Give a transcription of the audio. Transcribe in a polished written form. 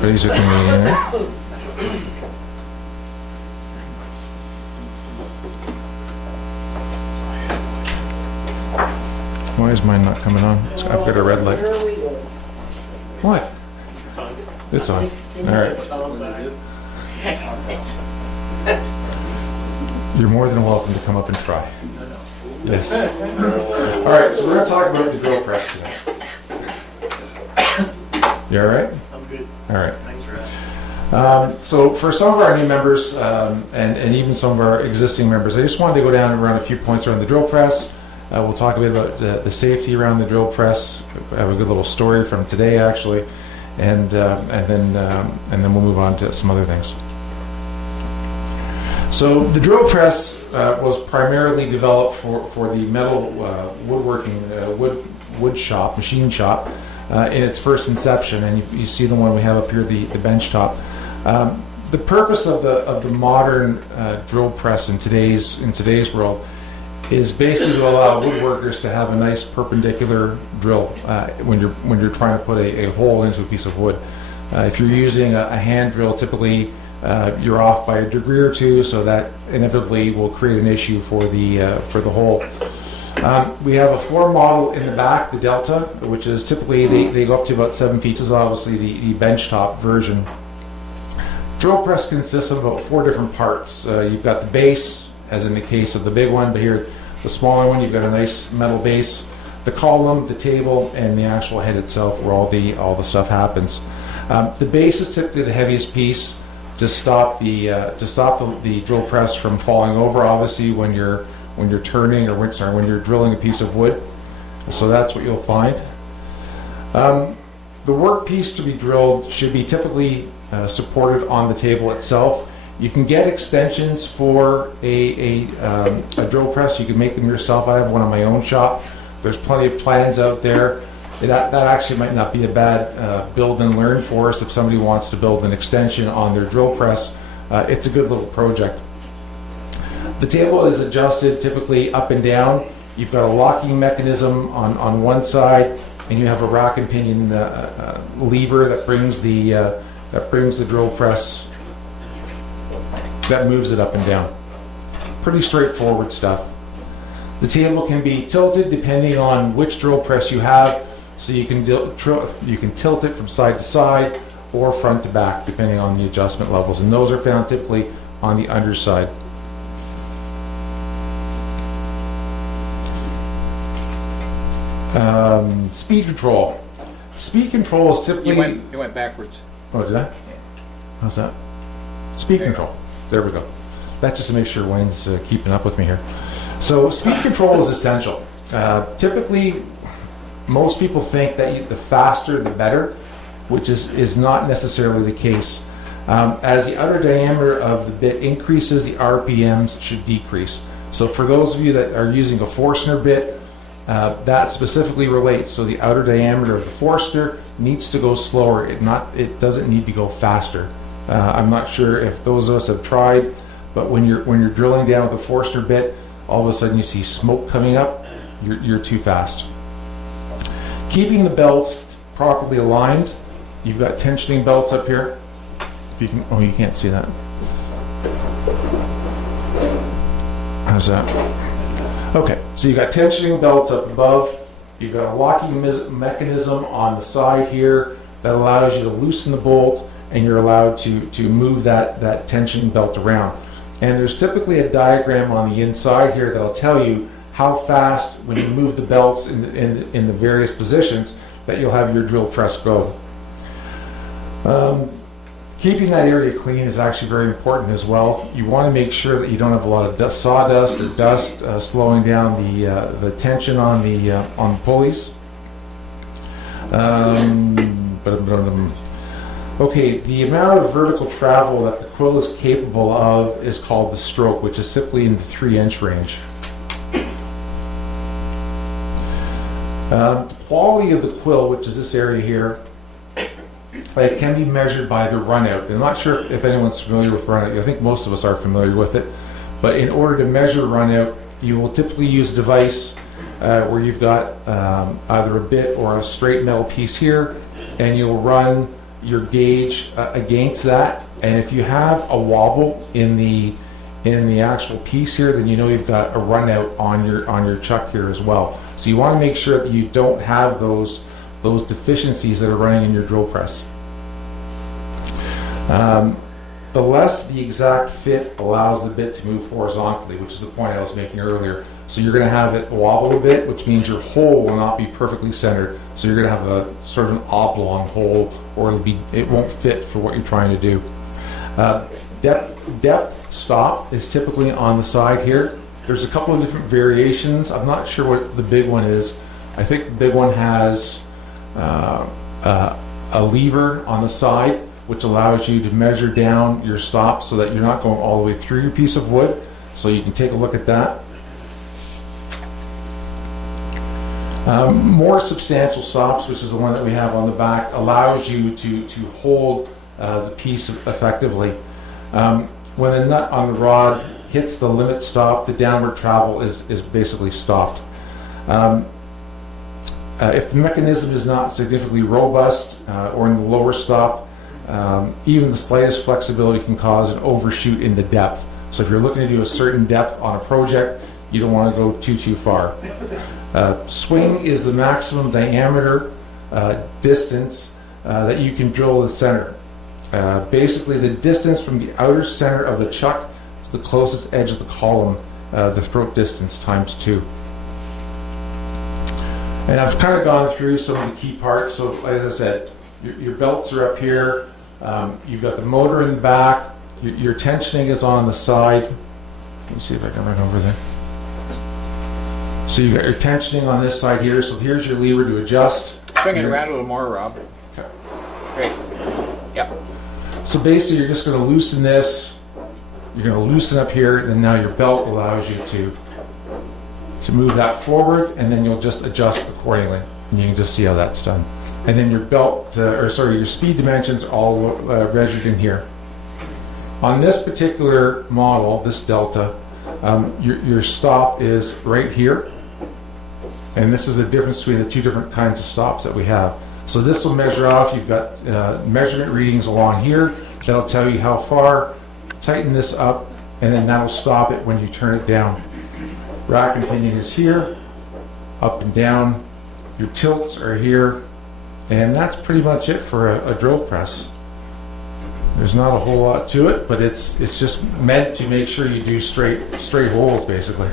But he's a comedian, right? Why is mine not coming on? I've got a red light. What? It's on. All right. You're more than welcome to come up and try. Yes. All right, so we're going to talk about the drill press today. You all right? I'm good. All right. Thanks for asking. So for some of our new members and even some of our existing members, I just wanted to go down and run a few points around the drill press. We'll talk a bit about the safety around the drill press. I have a good little story from today, actually, and then we'll move on to some other things. So the drill press was primarily developed for the metal woodworking wood shop, machine shop, in its first inception, and you see the one we have up here, the bench top. The purpose of the modern drill press in today's world is basically to allow woodworkers to have a nice perpendicular drill when you're trying to put a hole into a piece of wood. If you're using a hand drill, typically you're off by a degree or two, so that inevitably will create an issue for the hole. We have a floor model in the back, the Delta, which is typically they go up to about 7 feet. This is obviously the benchtop version. Drill press consists of about 4 different parts. You've got the base, as in the case of the big one, but here the smaller one, you've got a nice metal base, the column, the table, and the actual head itself, where all the stuff happens. The base is typically the heaviest piece to stop the drill press from falling over. Obviously, when you're turning when you're drilling a piece of wood, so that's what you'll find. The workpiece to be drilled should be typically supported on the table itself. You can get extensions for a drill press. You can make them yourself. I have one in my own shop. There's plenty of plans out there. That actually might not be a bad build and learn for us if somebody wants to build an extension on their drill press. It's a good little project. The table is adjusted typically up and down. You've got a locking mechanism on one side, and you have a rack and pinion lever that brings the drill press, that moves it up and down. Pretty straightforward stuff. The table can be tilted depending on which drill press you have, so you can tilt it from side to side or front to back depending on the adjustment levels, and those are found typically on the underside. Speed control. Speed control is typically... You went backwards. Oh, did I? How's that? Speed control. There we go. That's just to make sure Wayne's keeping up with me here. So speed control is essential. Typically, most people think that the faster the better, which is not necessarily the case. As the outer diameter of the bit increases, the RPMs should decrease. So for those of you that are using a Forstner bit, that specifically relates. So the outer diameter of the Forstner needs to go slower. It doesn't need to go faster. I'm not sure if those of us have tried, but when you're drilling down with a Forstner bit, all of a sudden you see smoke coming up. You're too fast. Keeping the belts properly aligned. You've got tensioning belts up here. If you can, oh, you can't see that. How's that? Okay, so you've got tensioning belts up above. You've got a locking mechanism on the side here that allows you to loosen the bolt, and you're allowed to move that tension belt around. And there's typically a diagram on the inside here that'll tell you how fast, when you move the belts in the various positions, that you'll have your drill press go. Keeping that area clean is actually very important as well. You want to make sure that you don't have a lot of sawdust or dust slowing down the tension on the pulleys. Okay, the amount of vertical travel that the quill is capable of is called the stroke, which is typically in the 3-inch range. The quality of the quill, which is this area here, it can be measured by the runout. I'm not sure if anyone's familiar with runout. I think most of us are familiar with it. But in order to measure runout, you will typically use a device where you've got either a bit or a straight metal piece here, and you'll run your gauge against that. And if you have a wobble in the actual piece here, then you know you've got a run out on your chuck here as well. So you want to make sure that you don't have those deficiencies that are running in your drill press. The less the exact fit allows the bit to move horizontally, which is the point I was making earlier. So you're going to have it wobble a bit, which means your hole will not be perfectly centered. So you're going to have a sort of an oblong hole, or it won't fit for what you're trying to do. Depth stop is typically on the side here. There's a couple of different variations. I'm not sure what the big one is. I think the big one has a lever on the side, which allows you to measure down your stop so that you're not going all the way through your piece of wood. So you can take a look at that. More substantial stops, which is the one that we have on the back, allows you to hold the piece effectively. When the nut on the rod hits the limit stop, the downward travel is basically stopped. If the mechanism is not significantly robust or in the lower stop, even the slightest flexibility can cause an overshoot in the depth. So if you're looking to do a certain depth on a project, you don't want to go too far. Swing is the maximum diameter distance that you can drill the center. Basically, the distance from the outer center of the chuck to the closest edge of the column, the throat distance times 2. And I've kind of gone through some of the key parts. So, as I said, your belts are up here. You've got the motor in the back. Your tensioning is on the side. Let me see if I can run over there. So you've got your tensioning on this side here. So here's your lever to adjust. Swing it around a little more, Rob. Okay. Great. Yep. So basically, you're just going to loosen this. You're going to loosen up here, and now your belt allows you to move that forward, and then you'll just adjust accordingly, and you can just see how that's done. And then your belt, your speed dimensions all measured in here. On this particular model, this Delta, your stop is right here, and this is the difference between the two different kinds of stops that we have. So this will measure off. You've got measurement readings along here that'll tell you how far. Tighten this up, and then that'll stop it when you turn it down. Rack and pinion is here, up and down. Your tilts are here, and that's pretty much it for a drill press. There's not a whole lot to it, but it's just meant to make sure you do straight holes, basically.